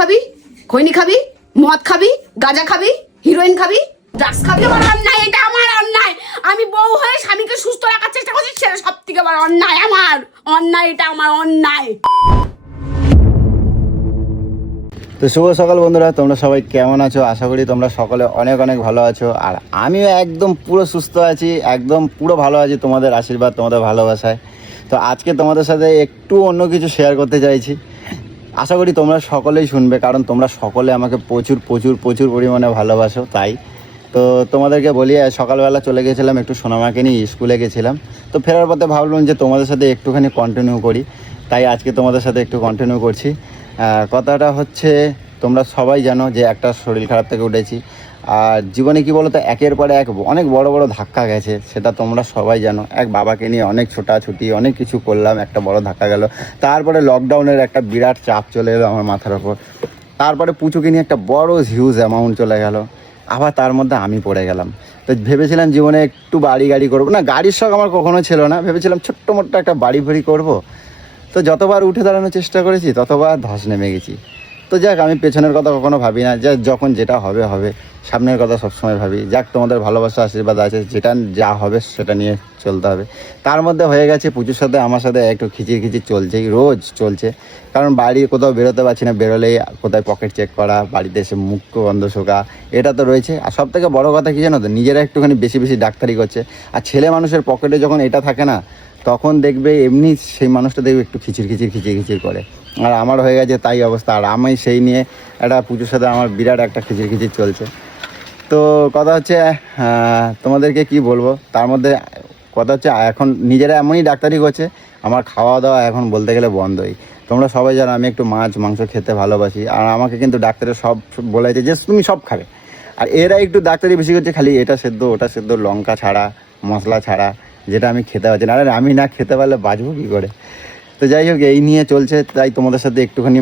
খাবি, খৈনি খাবি, মদ খাবি, গাঁজা খাবি, হিরোইন খাবি, ড্রাগস খাবি। আমার অন্যায়, এটা আমার অন্যায়। আমি বউ হয়ে স্বামীকে সুস্থ রাখার চেষ্টা করছি, সেটা সব থেকে বড় অন্যায়। আমার অন্যায়, এটা আমার অন্যায়। তো শুভ সকাল বন্ধুরা, তোমরা সবাই কেমন আছো? আশা করি তোমরা সকলে অনেক অনেক ভালো আছো। আর আমিও একদম পুরো সুস্থ আছি, একদম পুরো ভালো আছি তোমাদের আশীর্বাদ, তোমাদের ভালোবাসায়। তো আজকে তোমাদের সাথে একটু অন্য কিছু শেয়ার করতে চাইছি। আশা করি তোমরা সকলেই শুনবে, কারণ তোমরা সকলে আমাকে প্রচুর প্রচুর প্রচুর পরিমাণে ভালোবাসো। তাই তো তোমাদেরকে বলি, সকালবেলা চলে গেছিলাম একটু সোনামাকে নিয়ে, স্কুলে গেছিলাম। তো ফেরার পথে ভাবলাম যে তোমাদের সাথে একটুখানি কন্টিনিউ করি, তাই আজকে তোমাদের সাথে একটু কন্টিনিউ করছি। কথাটা হচ্ছে, তোমরা সবাই জানো যে একটা শরীর খারাপ থেকে উঠেছি। আর জীবনে কি বলো তো, একের পরে এক অনেক বড় বড় ধাক্কা গেছে, সেটা তোমরা সবাই জানো। এক বাবাকে নিয়ে অনেক ছোটাছুটি, অনেক কিছু করলাম, একটা বড় ধাক্কা গেল। তারপরে লকডাউনের একটা বিরাট চাপ চলে এলো আমার মাথার ওপর। তারপরে পুচুকে নিয়ে একটা বড় হিউজ অ্যামাউন্ট চলে গেল। আবার তার মধ্যে আমি পড়ে গেলাম। তো ভেবেছিলাম জীবনে একটু গাড়ি করবো না, গাড়ির শখ আমার কখনো ছিল না। ভেবেছিলাম ছোট্ট মোট্ট একটা বাড়ি করবো। তো যতবার উঠে দাঁড়ানোর চেষ্টা করেছি, ততবার ধস নেমে গেছি। তো যাক, আমি পেছনের কথা কখনো ভাবি না, যে যখন যেটা হবে হবে। সামনের কথা সবসময় ভাবি। যাক, তোমাদের ভালোবাসা আশীর্বাদ আছে, যেটা যা হবে সেটা নিয়ে চলতে হবে। তার মধ্যে হয়ে গেছে পুজোর সাথে আমার সাথে একটু খিচির চলছেই, রোজ চলছে। কারণ বাড়ি কোথাও বেরোতে পারছি না, বেরোলেই কোথায় পকেট চেক করা, বাড়িতে এসে মুখ বন্ধ শোকা, এটা তো রয়েছে। আর সব থেকে বড়ো কথা কী জানো তো, নিজেরা একটুখানি বেশি বেশি ডাক্তারি করছে। আর ছেলে মানুষের পকেটে যখন এটা থাকে না, তখন দেখবে এমনি সেই মানুষটা দেখবে একটু খিচির করে। আর আমার হয়ে গেছে তাই অবস্থা। আর আমি সেই নিয়ে একটা পুজোর সাথে আমার বিরাট একটা খিচির চলছে। তো কথা হচ্ছে, তোমাদেরকে কি বলবো, তার মধ্যে কথা হচ্ছে এখন নিজেরা এমনই ডাক্তারি করছে, আমার খাওয়া দাওয়া এখন বলতে গেলে বন্ধই। তোমরা সবাই জানো আমি একটু মাছ মাংস খেতে ভালোবাসি। আর আমাকে কিন্তু ডাক্তারে সব বলেছে যে তুমি সব খাবে। আর এরা একটু ডাক্তারি বেশি করছে, খালি এটা সেদ্ধ ওটা সেদ্ধ, লঙ্কা ছাড়া, মশলা ছাড়া, যেটা আমি খেতে পারছি না। আর আমি না খেতে পারলে বাঁচবো কী করে? তো যাই হোক, এই নিয়ে চলছে। তাই তোমাদের সাথে একটুখানি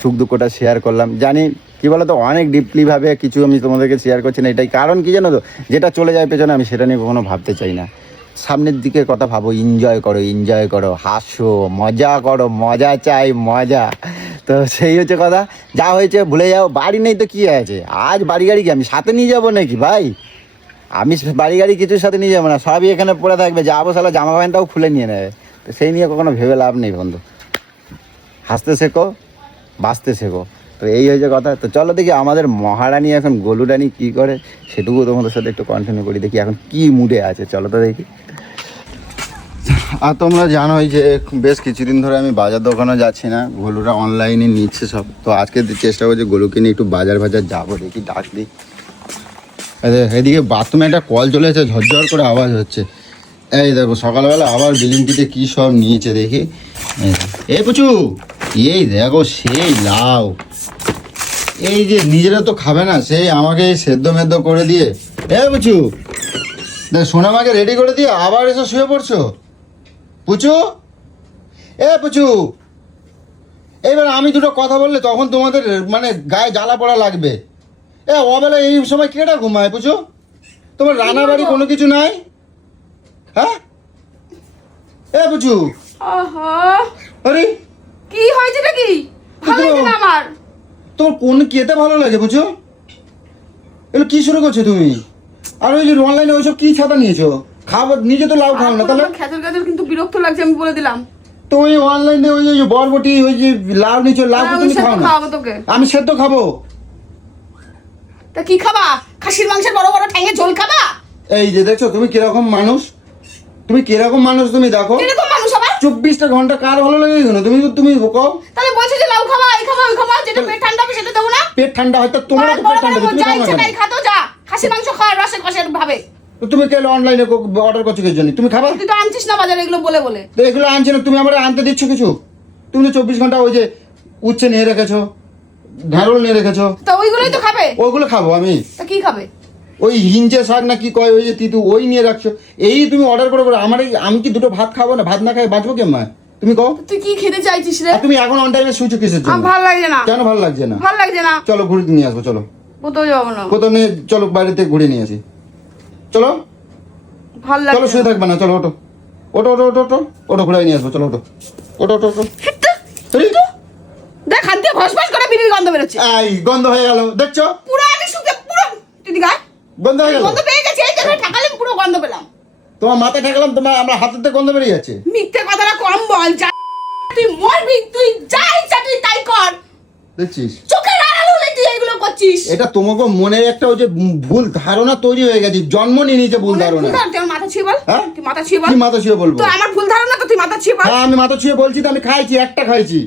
সুখ দুঃখটা শেয়ার করলাম। জানি কী বলো তো, অনেক ডিপলিভাবে কিছু আমি তোমাদেরকে শেয়ার করছি না। এটাই কারণ কি জানো তো, যেটা চলে যায় পেছনে, আমি সেটা নিয়ে কখনো ভাবতে চাই না। সামনের দিকের কথা ভাবো, এনজয় করো, হাসো, মজা করো, মজা চাই মজা। তো সেই হচ্ছে কথা। যা হয়েছে ভুলে যাও। বাড়ি নেই তো কী আছে, আজ বাড়ি গাড়ি কি আমি সাথে নিয়ে যাবো নাকি ভাই? আমি বাড়ি গাড়ি কিছুর সাথে নিয়ে যাবো না, সবই এখানে পড়ে থাকবে। যাবো সালা জামা প্যান্টটাও খুলে নিয়ে নেবে। তো সেই নিয়ে কখনো ভেবে লাভ নেই বন্ধু। হাসতে শেখো, বাঁচতে শেখো। তো এই হয়েছে কথা। তো চলো দেখি আমাদের মহারানী এখন গোলুরানী কী করে, সেটুকু তোমাদের সাথে একটু কন্টিনিউ করি, দেখি এখন কি মুডে আছে। চলো তো দেখি। আর তোমরা জানোই যে বেশ কিছুদিন ধরে আমি বাজার দোকানে যাচ্ছি না, গোলুরা অনলাইনে নিচ্ছে সব। তো আজকে চেষ্টা করছি গোলুকে নিয়ে একটু বাজার যাবো, দেখি ডাক দিই। এদিকে বাথরুমে একটা কল চলে এসেছে, ঝরঝর করে আওয়াজ হচ্ছে। এই দেখো সকালবেলা আবার বিলিংকিতে কী সব নিয়েছে দেখি। এই পুচু, এই দেখো সেই লাউ। এই যে নিজেরা তো খাবে না, সেই আমাকে সেদ্ধ মেদ্ধ করে দিয়ে। পুচু, দেখ সোনামাকে রেডি করে দিয়ে আবার এসে শুয়ে পড়ছো। পুচু, পুচু, এইবার আমি দুটো কথা বললে তখন তোমাদের মানে গায়ে জ্বালা পড়া লাগবে। অবেলা এই সময় কেটা ঘুমায় পুচু? তোমার রান্না বাড়ি কোনো কিছু নাই? হ্যাঁ পুচু, আরে কি হয়েছে নাকি? ভালো লাগে না আমার। তোর কোন খেতে ভালো লাগে পুচু? এগুলো কি শুরু করছো তুমি? আর ওই যে অনলাইনে ওইসব কি ছাতা নিয়েছো? খাবো, নিজে তো লাউ খাও না তাহলে? খেজুর কিন্তু বিরক্ত লাগছে, আমি বলে দিলাম। তো ওই অনলাইনে ওই যে বরবটি, ওই যে লাউ নিয়েছো, লাউ তুমি খাও না? আমি সেদ্ধ খাবো। তা কি খাবা? খাসির মাংসের বড় বড় ঠ্যাঙে ঝোল খাবা? এই যে দেখছো তুমি কিরকম মানুষ, তুমি দেখো। কিরকম মানুষ আবার? 24টা ঘন্টা কার ভালো লাগে কেন? তুমি কও। তাহলে বলছো যে লাউ খাবা, এই খাবা, ওই খাবা, যেটা পেট ঠান্ডা হবে সেটা দেবো না? পেট ঠান্ডা হয়তো তোমার তো পেট ঠান্ডা, তুমি খাও না কেন? খাতো যা, খাসির মাংস খাওয়া রসের কষের ভাবে। তুমি কেন অনলাইনে অর্ডার করছো কি জন্য? তুমি খাবা? তুই তো আনছিস না বাজারে এগুলো বলে। তো এগুলো আনছি না, তুমি আমার আনতে দিচ্ছ কিছু? তুমি তো 24 ঘন্টা ওই যে উচ্ছে নিয়ে রেখেছো, ঢ্যাঁড়ল নিয়ে রেখেছো। তো ওইগুলোই তো খাবে। ওইগুলো খাবো আমি। তা কি খাবে? ওই হিঞ্চে শাক না কি কয়, ওই যে তিতু, ওই নিয়ে রাখছো। এই তুমি অর্ডার করে আমার আমি কি দুটো ভাত খাবো না? ভাত না খাই বাঁচবো কেমন? তুমি কও। তুই কি খেতে চাইছিস রে? তুমি এখন অন টাইমে শুইছো কিসের জন্য? ভালো লাগছে না। কেন ভালো লাগছে না? ভালো লাগছে না। চলো ঘুরে নিয়ে আসবো, চলো। কোথাও যাবো না। কোথাও নিয়ে চলো, বাইরে থেকে ঘুরে নিয়ে আসি। চলো ভালো লাগছে। চলো, শুয়ে থাকবে না, চলো ওটো ওটো ঘুরে নিয়ে আসবো, চলো ওটো। দেখ হাত দিয়ে ভসভস করে বিড়ির গন্ধ বেরোচ্ছে। এই গন্ধ হয়ে গেল, দেখছো পুরো আমি শুকে পুরো তুই গায় গন্ধ হয়ে গেল। গন্ধ পেয়ে গেছে, এই জায়গায় ঠাকালে পুরো গন্ধ পেলাম। তোমার মাথায় ঠেকালাম, তোমার আমার হাতের থেকে গন্ধ বেরিয়ে যাচ্ছে। মিথ্যে কথাটা কম বল, যা তুই মরবি, তুই যা ইচ্ছা তুই তাই কর। দেখছিস চোখের আড়াল হলে তুই এগুলো করছিস। এটা তোমাকে মনে একটা ওই যে ভুল ধারণা তৈরি হয়ে গেছে, জন্ম নিয়ে নিয়েছে ভুল ধারণা। তুই আমার মাথা ছুঁয়ে বল, হ্যাঁ? তুই মাথা ছুঁয়ে বল। কি মাথা ছুঁয়ে বলবো? তো আমার ভুল ধারণা তো তুই মাথা ছুঁয়ে বল। হ্যাঁ আমি মাথা ছুঁয়ে বলছি তো, আমি খাইছি, একটা খাইছি।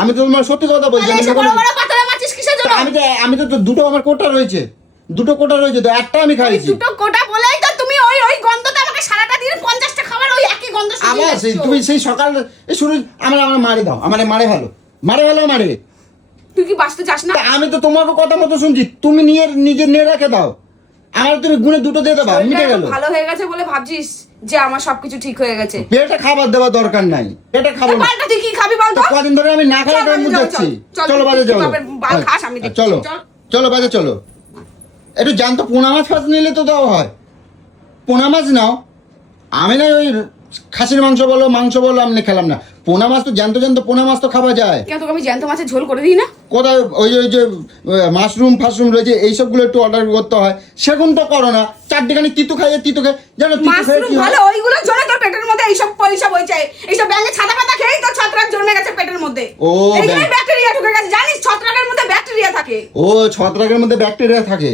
আমি তো তোমার সত্যি কথা বলছি। তাহলে এসে বড় বড় কথাটা মারছিস কিসের জন্য? আমি তো দুটো আমার কোটা রয়েছে, দুটো কোটা রয়েছে, তো একটা আমি খাইছি। দুটো কোটা বলেই তো তুমি ওই গন্ধটা আমাকে সারাটা দিন 50টা খাবার ওই একই গন্ধ শুকিয়ে আমার সেই যাচ্ছ। তুমি সেই সকাল শুরু আমার মারে দাও, আমার মারে ভালো, মারে। তুই কি বাঁচতে চাস না? তা আমি তো তোমাকে কথা মতো শুনছি, তুমি নিজে নিয়ে রেখে দাও, আমার তুমি গুনে দুটো দিয়ে দেবা, মিটে গেল। ভালো হয়ে গেছে বলে ভাবছিস যে আমার সবকিছু ঠিক হয়ে গেছে। পেটে খাবার দেওয়া দরকার নাই, পেটে খাবো না। পাল্টা তুই কি খাবি বল তো? কদিন ধরে আমি না খাই চল, টাইম চল, যাচ্ছি। চল, চলো বাজে চলো, বাল খাস, আমি দেখছি, চলো চল। চলো বাজে চলো। একটু জ্যান্ত পোনা মাছ ফাছ নিলে তো দেওয়া হয়, পোনা মাছ নাও। আমি না ওই খাসির মাংস বলো আমি খেলাম না। পোনা মাছ তো জ্যান্ত পোনা মাছ তো খাওয়া যায়। কেন তোকে আমি জ্যান্ত মাছের ঝোল করে দিই না? কোথায় ওই যে মাশরুম রয়েছে, এইসবগুলো একটু অর্ডার করতে হয়, সেগুন তো করো না। চারটিখানি তিতু খাইয়ে জানো তিতু খেয়ে মাশরুম কি হয়? ভালো, ওইগুলোর জন্য তোর পেটের মধ্যে এইসব হয়েছে। এইসব ব্যাঙে ছাতা পাতা খেয়েই তোর ছত্রাক জন্মে গেছে পেটের মধ্যে। ও, এইগুলোই ব্যাকটেরিয়া ঢুকে গেছে, জানিস? ছত্রাকের মধ্যে ব্যাকটেরিয়া থাকে। ও ছত্রাকের মধ্যে ব্যাকটেরিয়া থাকে,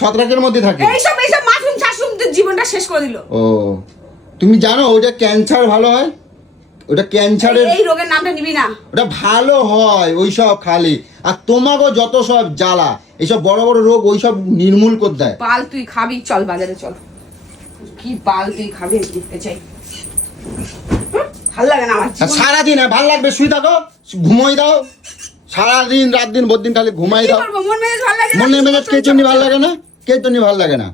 ছত্রাকের মধ্যে থাকে। এইসব মাশরুম তোর জীবনটা শেষ করে দিল। ও তুমি জানো ওটা ক্যান্সার ভালো হয়, ওটা ক্যান্সারের এই রোগের নামটা নিবি না। ওটা ভালো হয় ওইসব খালি। আর তোমাকেও যত সব জ্বালা, এইসব বড় বড় রোগ ওইসব নির্মূল করে দেয়। বাল তুই খাবি, চল বাজারে চল। কি বাল তুই খাবি দেখতে চাই। ভাল লাগে না আমার আর জীবন। সারাদিন ভাল লাগবে, শুই থাকো, ঘুমোই দাও, সারাদিন রাত দিন ভোর দিন খালি ঘুমাই কি দাও। করবো? মন মেজাজ ভাল লাগে না। মনের মেজাজ কে জন্য ভাল লাগে না, কে জন্য ভাল লাগে না,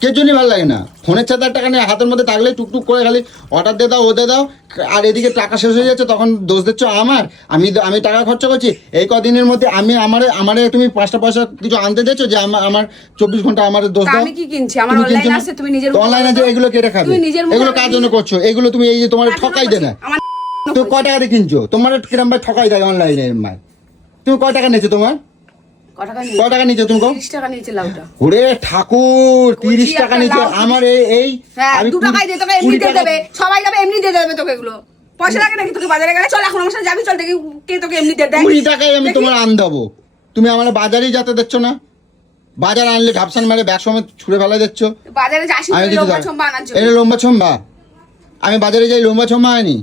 কে জন্য ভাল লাগে না। ফোনের সাথে টাকা নিয়ে হাতের মধ্যে থাকলে টুকটুক করে খালি অর্ডার দিয়ে দাও, ওদের দাও, আর এদিকে টাকা শেষ হয়ে যাচ্ছে, তখন দোষ দিচ্ছ আমার। আমি টাকা খরচা করছি, এই কদিনের মধ্যে আমারে তুমি 5টা পয়সা কিছু আনতে দিয়েছো যে আমার 24 ঘন্টা আমার দোষ তা দাও। আমি কি কিনছি? আমার অনলাইন আছে, তুমি নিজের মুখে অনলাইন বলো আছে, তো। এগুলো কেটে খাবে, তুমি নিজের মুখে এগুলো কার জন্য করছো? এগুলো তুমি এই যে তোমার কার জন্য ঠকাই করছি? দেয় না, আমার তুমি কয় টাকা দিয়ে কিনছো? তোমার কিরম ভাই ঠকাই দেয় অনলাইনের মাল। তুমি কয় টাকা নিয়েছো? তোমার কয় টাকা নিয়েছো তুমি? 30 টাকা নিয়েছে লাউটা। ওরে ঠাকুর, 30 টাকা নিচে আমার এই হ্যাঁ, আমি 2 টাকাই দিয়ে তোকে এমনি দিয়ে দেবে, সবাই যাবে এমনি দিয়ে দেবে তোকে এগুলো। পয়সা লাগে নাকি তোকে বাজারে গেলে? চল এখন আমার সাথে যাবি, চল দেখি কে তোকে এমনি দিয়ে দেয়। 20 টাকায় আমি দেখি। তোমার আন দেবো। তুমি আমার বাজারেই যেতে দিচ্ছ না, বাজার আনলে ঘাপসান মারে ব্যাগ সময় ছুঁড়ে ফেলা দিচ্ছ। বাজারে যাস আমি না কিছু লম্বা দেখ- ছম্বা আনার জন্য। এটা লম্বা ছম্বা, আমি বাজারে যাই লম্বা ছম্বা আনি।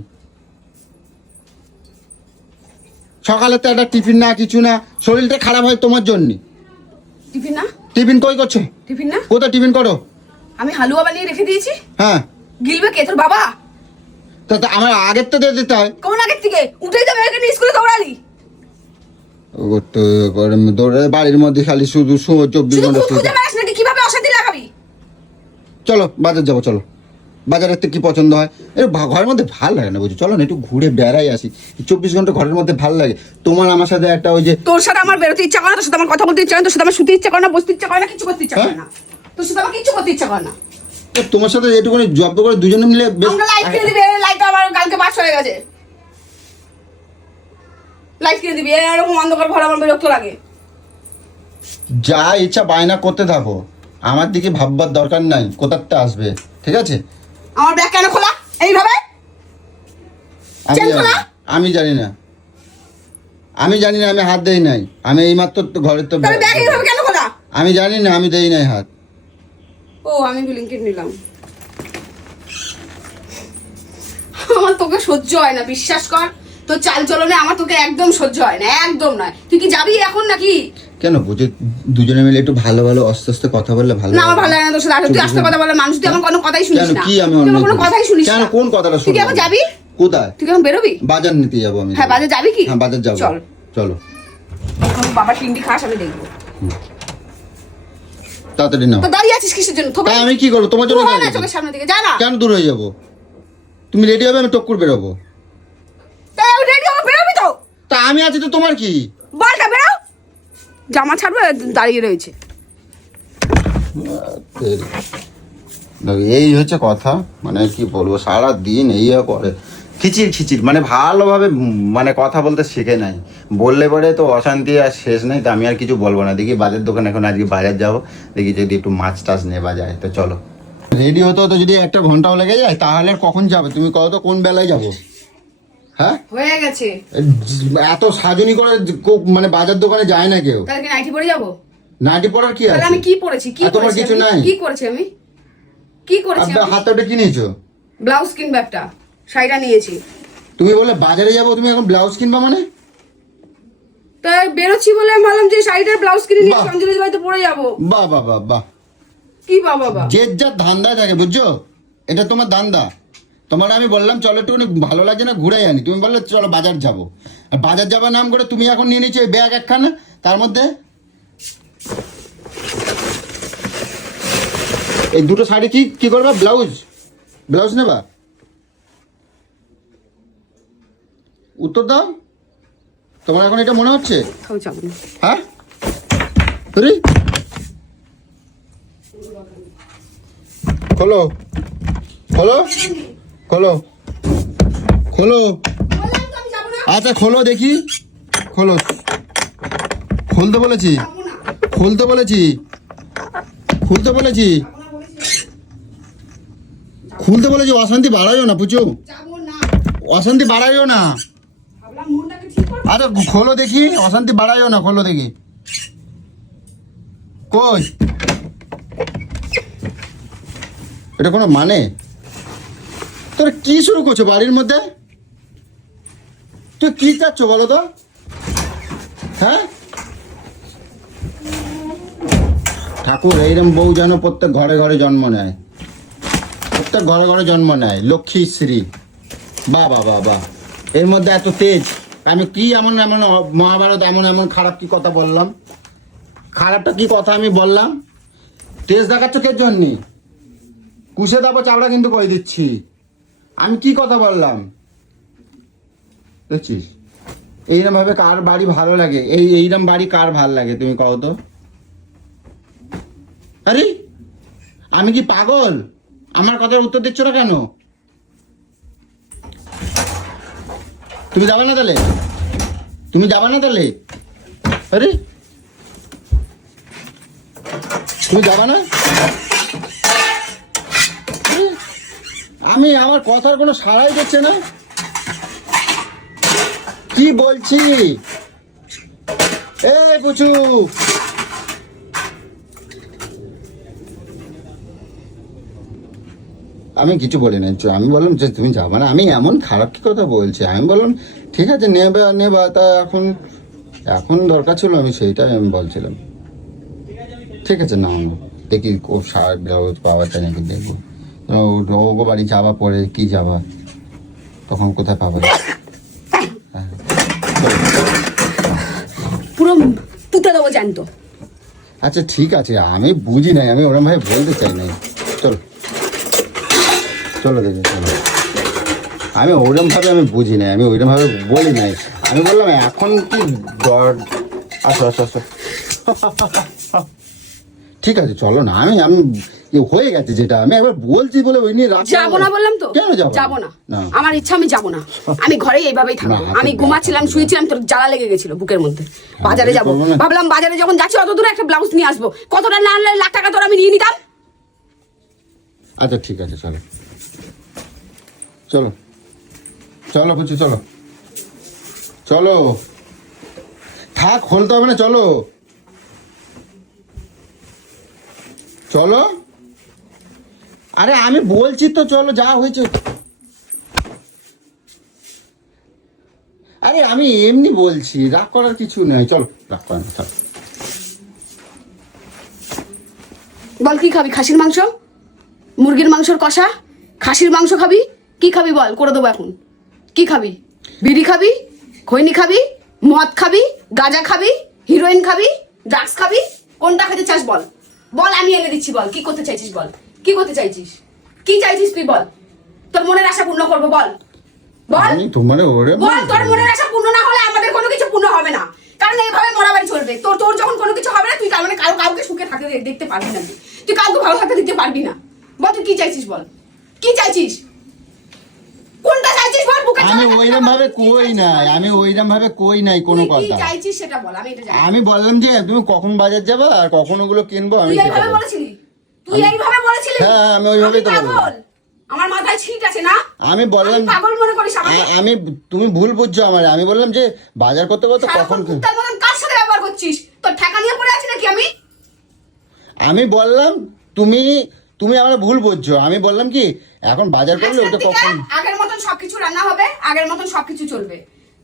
সকালে তো একটা টিফিন না কিছু না, শরীরটা খারাপ হয় তোমার জন্য। টিফিন না? টিফিন কই করছো? টিফিন না? কোথায় টিফিন করো? আমি হালুয়া বানিয়ে রেখে দিয়েছি। হ্যাঁ, গিলবে কে? তোর বাবা? তা আমার আগের তো দিয়ে দিতে হয়। কোন আগের থেকে? উঠেই তো মেয়েকে নিয়ে স্কুলে দৌড়ালি। ও তো দৌড়ে বাড়ির মধ্যে খালি শুধু 24 শুধু ঘন্টা। খুঁজে বেড়াস নাকি? কিভাবে অশান্তি লাগাবি? চলো বাজার যাবো, চলো বাজারের থেকে কি পছন্দ হয়। ঘরের মধ্যে ভাল লাগে না, বুঝছো? চলো না একটু ঘুরে বেড়াই আসি। 24 ঘন্টা ঘরের মধ্যে ভাল লাগে। তোমার আমার সাথে একটা ওই যে তোর সাথে আমার বেরোতে ইচ্ছা করে না, তোর সাথে আমার কথা বলতে ইচ্ছা করে না, তোর সাথে আমার শুতে ইচ্ছা করে না, বসতে ইচ্ছা করে না, কিছু করতে ইচ্ছা করে না। তোর সাথে আমার কিছু করতে ইচ্ছা করে না। তোমার সাথে একটুখানি জব্দ করে দুজনে মিলে বেশ আমরা লাইট কিনে দিবি, লাইটটা আমার কালকে বাস হয়ে গেছে। লাইট কিনে দিবি, এরকম অন্ধকার ঘর আমার বিরক্ত লাগে। যা ইচ্ছা বায়না করতে থাকো, আমার দিকে ভাববার দরকার নাই কোথাতে আসবে, ঠিক আছে? আমার ব্যাগ কেন খোলা এইভাবে? চেন খোলা? আমি জানি না, আমি হাত দেই নাই। আমি এইমাত্র তো ঘরের তো তাহলে ব্যাগ এইভাবে কেন খোলা? আমি জানি না, আমি দেই নাই হাত। ও আমি ব্লিঙ্কিট নিলাম। আমার তোকে সহ্য হয় না, বিশ্বাস কর। তোর চাল চলনে আমার তোকে একদম সহ্য হয় না, একদম নয়। তুই কি যাবি এখন নাকি? কেন বুঝে দুজনে মিলে একটু ভালো ভালো আস্তে আস্তে কথা বললে ভালো না, আমার ভালো লাগে না তোর সাথে। আর তুই আস্তে কথা বলে মানুষ, তুই আমার কোনো কথাই শুনিস কেন না। কি আমি তুই অন্য আমার কোনো কথাই শুনিস কেন? না। কোন কথাটা তুই শুনবো? কি এখন যাবি? কোথায়? তুই কি এখন বেরোবি? বাজার নিতে যাবো আমি। হ্যাঁ, বাজার যাবি কি? হ্যাঁ বাজার যাবো। চল। চলো এখন বাবা টিন্ডি খাস, আমি দেখবো। তাড়াতাড়ি নাও। তো দাঁড়িয়ে আছিস কিসের জন্য? তাই আমি কি করবো? তোমার জন্য হয় না দাঁড়িয়ে আছি। চোখের সামনে দিকে যা না। কেন দূর হয়ে যাবো? তুমি রেডি হবে, আমি টক্কর বেরোবো। তাই আমি রেডি হবো, বেরোবি তো? তা আমি আছি তো, তোমার কি? বালটা বেরো। জামা ছাড়বে, দাঁড়িয়ে রয়েছে। এই হচ্ছে কথা, মানে কি বলবো, সারা দিন এই করে। খিচির খিচির মানে ভালোভাবে মানে কথা বলতে শিখে নাই, বললে পরে তো অশান্তি আর শেষ নেই। তো আমি আর কিছু বলবো না, দেখি বাজার দোকান, এখন আজকে বাজার যাবো, দেখি যদি একটু মাছ টাছ নেওয়া যায়। তো চলো, রেডি হতে হতো যদি 1 ঘন্টাও লেগে যায়, তাহলে আর কখন যাবে তুমি? কত তো কোন বেলায় যাবো? হ্যাঁ হয়ে গেছে। এত সাজনি করে মানে বাজার দোকানে যায় না কেউ। তাহলে কি নাইটি পরে যাবো? নাইটি পরার কি তাহলে আছে? আমি কি পরেছি? কি তোমার করেছি কিছু আমি? নাই? কি করেছি আমি? কি করেছি আমি? হাতে ওটা কি নিয়েছো? ব্লাউজ কিনবো একটা, শাড়িটা নিয়েছি। তুমি বলে বাজারে যাবো, তুমি এখন ব্লাউজ কিনবা মানে? তাই বেরোচ্ছি বলে আমি ভাবলাম যে শাড়িটার ব্লাউজ কিনে নিয়ে বাহ। অঞ্জলি বাড়িতে পরে যাবো। বাহ বাহ বাহ বাহ, কি বাবা বাবা? যে যার ধান্দা থাকে বুঝছো, এটা তোমার ধান্দা। তোমার আমি বললাম চলো একটু ভালো লাগছে না ঘুরে আনি, তুমি বললে চলো বাজার যাবো। আর বাজার যাবার নাম করে তুমি এখন নিয়ে নিচ্ছ ব্যাগ একখানা, তার মধ্যে এই দুটো শাড়ি কি কি করবা? ব্লাউজ ব্লাউজ নেবা? উত্তর দাও, তোমার এখন এটা মনে হচ্ছে? খাও যাবো না। হ্যাঁ আরে খোলো খোলো খোলো খোলো, বললাম তো আমি যাবো না। আচ্ছা খোলো দেখি, খোলো, খুলতে বলেছি, যাবো না। খুলতে বলেছি, খুলতে বলেছি, খুলতে বলেছি। অশান্তি বাড়াইও না পুচু, যাবো না। অশান্তি বাড়াইও না। ভাবলাম মনটাকে ঠিক করবো। আরে খোলো দেখি, অশান্তি বাড়াইও না, খোলো দেখি। কই এটা কোনো মানে? তোরা কি শুরু করছো বাড়ির মধ্যে? তুই কি চাচ্ছ বলো তো? হ্যাঁ ঠাকুর, এইরকম বউ যেন প্রত্যেক ঘরে ঘরে জন্ম নেয়, প্রত্যেক ঘরে ঘরে জন্ম নেয়, লক্ষ্মী শ্রী। বাহ বাহ বাহ বাহ, এর মধ্যে এত তেজ। আমি কি এমন এমন মহাভারত এমন এমন খারাপ কি কথা বললাম? খারাপটা কি কথা আমি বললাম? তেজ দেখাচ্ছ কে জন্যে? কুশে দেবো চাবড়া কিন্তু কই দিচ্ছি। আমি কি কথা বললাম দেখছিস? এইরকম ভাবে কার বাড়ি ভালো লাগে? এইরকম বাড়ি কার ভাল লাগে তুমি কও তো? আরে আমি কি পাগল? আমার কথার উত্তর দিচ্ছ না কেন? তুমি যাবে না তাহলে? তুমি যাবে না তাহলে? আরে তুমি যাবে না? আমি আমার কথার কোনো সাড়াই দিচ্ছে না। কি বলছি? এই পুচু, আমি কিছু বলি না, আমি বললাম যে তুমি যাবে না। আমি এমন খারাপ কি কথা বলছি? আমি বললাম ঠিক আছে নেবে নেবা, তা এখন এখন দরকার ছিল, আমি সেইটাই আমি বলছিলাম। ঠিক আছে না, দেখি ও শার্ট ব্লাউজ পাওয়া যায় নাকি দেখবো। ও বাড়ি যাবা পরে কি যাবা, তখন কোথায় পাবে? পুরো পুঁতে দেবো জ্যান্ত। আচ্ছা ঠিক আছে, আমি বুঝি নাই, আমি ওরম ভাবে বলতে চাই নাই। চলো চলো দেখি চলো, আমি ওরম ভাবে আমি বুঝি নাই, আমি ওইরকম ভাবে বলি নাই। আমি বললাম এখন কি আসো আসো আসো। ঠিক আছে চলো না, আমি আমি হয়ে গেছে যেটা আমি একবার বলছি বলে ওই নিয়ে যাবো না বললাম তো। কেন যাবো? যাবো না, আমার ইচ্ছা, আমি যাবো না। আমি ঘরে এইভাবেই থাকবো। আমি ঘুমাচ্ছিলাম, শুয়েছিলাম, তোর জ্বালা লেগে গেছিল বুকের মধ্যে। বাজারে যাবো ভাবলাম, বাজারে যখন যাচ্ছি অত দূরে একটা ব্লাউজ নিয়ে আসবো। কতটা না আনলে লাখ টাকা তোর আমি নিয়ে নিতাম। আচ্ছা ঠিক আছে চলো চলো চলো বুঝছি, চলো চলো, থাক খুলতে হবে না, চলো চলো। আরে আমি বলছি তো চলো, যা হয়েছে। আরে আমি এমনি বলছি, রাগ করার কিছু নেই, চলো রাগ করার না, চলো। বল কি খাবি? খাসির মাংস, মুরগির মাংসর কষা, খাসির মাংস খাবি? কি খাবি বল, করে দেবো এখন। কি খাবি? বিড়ি খাবি, খৈনি খাবি, মদ খাবি, গাঁজা খাবি, হিরোইন খাবি, ড্রাগস খাবি? কোনটা খেতে চাস বল? বল আমি এনে দিচ্ছি, বল কি করতে চাইছিস? বল কি করতে চাইছিস? কি চাইছিস তুই বল? তোর মনের আশা পূর্ণ করবো, বল বল। তোমার ওরে বল, তোর মনের আশা পূর্ণ না হলে আমাদের কোনো কিছু পূর্ণ হবে না। কারণ এইভাবে মরাবাড়ি চলবে। তোর তোর যখন কোনো কিছু হবে না, তুই তার মানে কাউকে সুখে থাকতে দেখতে পারবি না। তুই কাউকে ভালো থাকতে দিতে পারবি না। বল তুই কি চাইছিস? বল কি চাইছিস? কোনটা চাইছিস বল? মুখে আমি ওইরকম ভাবে কই নাই, আমি ওইরকম ভাবে কই নাই কোনো তুই কি কথা। চাইছিস সেটা বল, আমি এটা জানি। আমি বললাম যে তুমি কখন বাজার যাবে আর কখন ওগুলো কিনবো আমি তুই সেটা এইভাবে বললাম। বলেছিলি, তুই এইভাবে বলেছিলি। হ্যাঁ, আমি ওইভাবেই তো বললাম। পাগল? আমার মাথায় ছিট আছে না? আমি বললাম আমি পাগল মনে করিস আমাকে? আমি তুমি ভুল বুঝছো আমার। আমি বললাম যে বাজার করতে করতে কখন সারাক্ষণ কুত্তার মতন কার সাথে ব্যবহার করছিস? তোর ঠেকা নিয়ে পড়ে আছি নাকি আমি? আমি বললাম তুমি তুমি আমার ভুল বুঝছো। আমি বললাম কি এখন বাজার করলে আজকের ওটা থেকে কখন আগের মতন সবকিছু রান্না হবে, আগের মতন সবকিছু চলবে।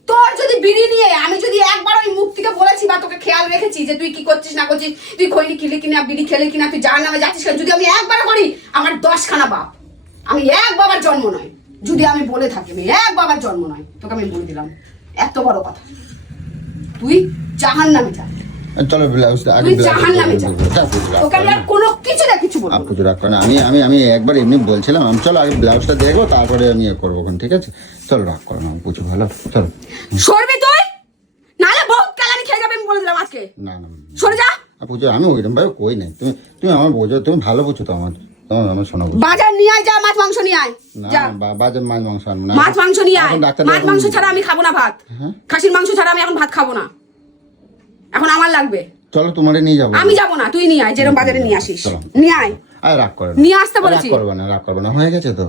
তোর যদি বিড়ি নিয়ে আমি যদি একবার ওই মুখ থেকে বলেছি বা তোকে খেয়াল রেখেছি যে তুই কি করছিস না করছিস, তুই খৈনি কিনলি কিনা, বিড়ি খেলে কিনা, তুই যার নামে যাচ্ছিস কিনা, যদি আমি একবার করি আমার 10খানা বাপ। আমি এক বাবার জন্ম নয়, যদি আমি বলে থাকি আমি এক বাবার জন্ম নয়, তোকে আমি বলে দিলাম এত বড় কথা। তুই জাহান্নামে যা, চলো ব্লাউজ আগে তুই জাহান্নামে যা। তোকে আমি আর কোনো কিছু না কিছু বলবো না। আপু তো রাখ না। আমি একবার এমনি বলছিলাম। আমি চলো আগে ব্লাউজটা দেখবো তারপরে আমি ইয়ে করবো, ঠিক আছে? চলো রাগ করো না, পুজো ভালো। চলো সরবি তুই, নাহলে বহুত কালানি খেয়ে যাবে, আমি বলে দিলাম আজকে। না না সরে যা। পুজো আমি ওইরকম ভাবে কই নাই। তুমি তুমি আমার বোঝো, তুমি ভালো বুঝছো তো আমার, তোমার আমার শোনা বুঝছো বাজার নিয়ে আয়, যা মাছ মাংস নিয়ে আয় না। যা। বাজার মাছ মাংস আনবো না। মাছ মাংস নিয়ে আয়। এখন ডাক্তার মাছ মাংস ছাড়া আমি খাবো না ভাত। হ্যাঁ? খাসির মাংস ছাড়া আমি এখন ভাত খাবো না, এখন আমার লাগবে। চলো তোমারে নিয়ে যাবো। আমি যাবো না, তুই নিয়ে আয়, যেরকম বাজারে নিয়ে আসিস চলো। নিয়ে আয়। আরে রাগ করে নিয়ে আসতে বলেছি। রাগ করবো না, রাগ করবো না, হয়ে গেছে তো।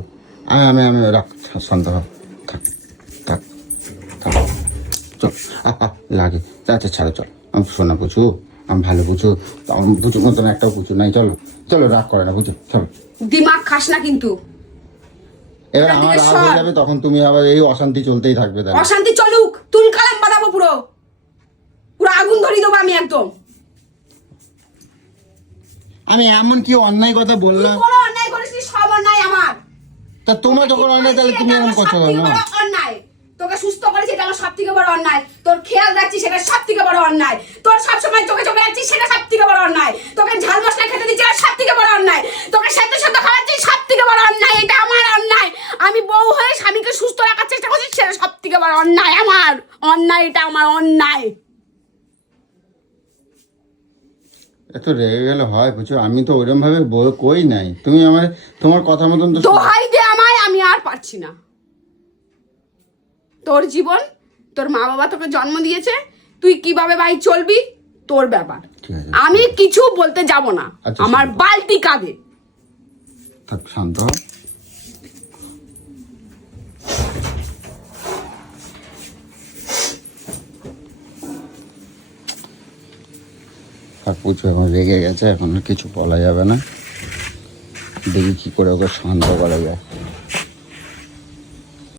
আমি আমি রাগ শান্ত হ। থাক থাক থাক চল। লাগে আচ্ছা ছাড়ো, চল। আমি শোনা বুঝু, আমি ভালো বুঝু, আমার বুঝুর মতন একটাও বুঝু নাই। চলো চলো, রাগ করে না, বুঝো চলো। দিমাগ খাস না কিন্তু। এবার এখান আমার থেকে রাগ হয়ে সর। যাবে, তখন তুমি আবার এই অশান্তি চলতেই থাকবে। তাহলে অশান্তি চলুক, তুল কালাম বাঁধাবো, পুরো পুরো আগুন ধরিয়ে দেবো আমি একদম। আমি এমন কি অন্যায় কথা তুই বললাম? কোনো অন্যায় করিসনি, সব অন্যায় আমার। তা তোমার যখন অন্যায় তাহলে তুমি এমন করছো কেন? অন্যায় তোকে সুস্থ করেছি, এটা আমার সব থেকে বড় অন্যায়। তোর খেয়াল রাখছি সেটা সব থেকে বড় অন্যায়। তোর সবসময় চোখে চোখে রাখছি সেটা সব থেকে বড় অন্যায়। তোকে ঝাল মশলা খেতে দিচ্ছি এটা সব থেকে বড় অন্যায়। তোকে সেদ্ধ সেদ্ধ খাওয়াচ্ছি সব থেকে বড় অন্যায়, এটা আমার অন্যায়। আমি বউ হয়ে স্বামীকে সুস্থ রাখার চেষ্টা করছি, সেটা সব থেকে বড় অন্যায় আমার। অন্যায়, এটা আমার অন্যায়। এত রেগে গেলে হয় বুঝছো? আমি তো ওইরকম ভাবে কই নাই। তুমি আমার তোমার কথা মতন তো দোহাই দে আমায়, আমি আর পারছি না। তোর জীবন, তোর মা বাবা তোকে জন্ম দিয়েছে, তুই কিভাবে ভাই চলবি তোর ব্যাপার। ঠিক আছে। আমি কিছু বলতে যাব না। আচ্ছা, আমার শোনো। বালতি কাঁধে। থাক শান্ত হও। আর পুজো এখন রেগে গেছে, এখন আর কিছু বলা যাবে না। দেখি কি করে ওকে শান্ত করা যায়।